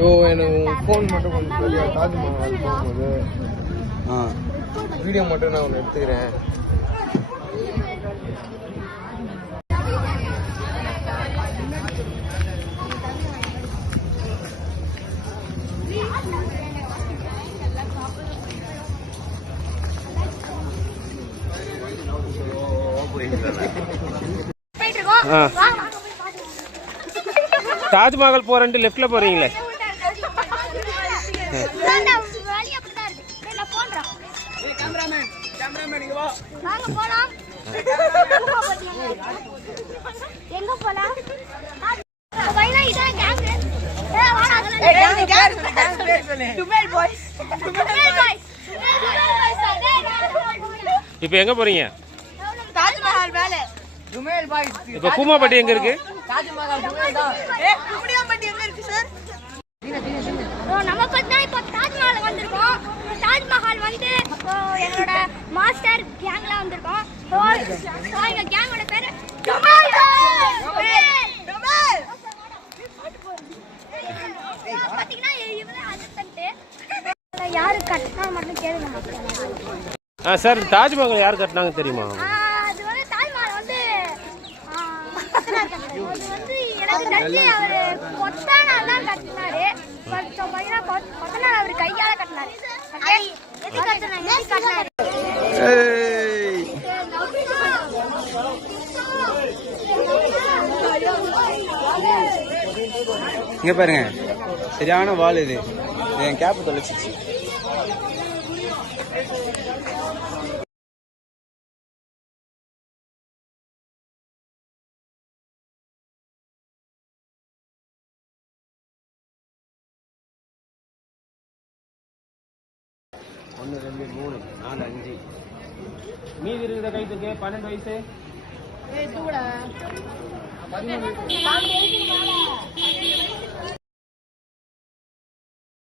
யோ எனக்கு ஃபோன் மட்டும் கொஞ்சம் தாஜ்மஹால் போகும்போது வீடியோ மட்டும் நான் ஒன்று எடுத்துக்கிறேன். தாஜ்மஹால் போறேன்ட்டு லெஃப்ட்ல போறீங்களே. எங்க போலாம்? இப்ப எங்க போறீங்க? தாஜ்மஹால் மேல. இப்ப கூமாப்பட்டி எங்க இருக்கு? தாஜ்மஹால் கூமாப்பட்டி எங்க இருக்கு சார்? நம்ம பார்த்தா இப்ப தாஜ்மஹால் வந்திருக்கோம். தாஜ்மஹால் வந்து என்னோட மாஸ்டர் கேங்ல வந்திருக்கோம். எங்க கேங்கோட பேரு டமால். பாத்தீங்கன்னா இவங்க அசிஸ்டன்ட். யாரு கட்டினா மட்டும் கேளுங்க. சார் தாஜ்மஹால் யார் கட்டினாங்க தெரியுமா? அது வந்து தாஜ்மஹால் வந்து எனக்கு தெரிஞ்சு அவரு கொத்தனார் தான் கட்டினாரு. கொத்தனார் அவரு கையால கட்டினாரு. இங்க பாருங்க, சரியான வால் இது. என் கேப் தொலைச்சிச்சு. ஒன்று 2 3 4 5 மீதி இருக்கிற கைத்துக்கு 12 வயசு.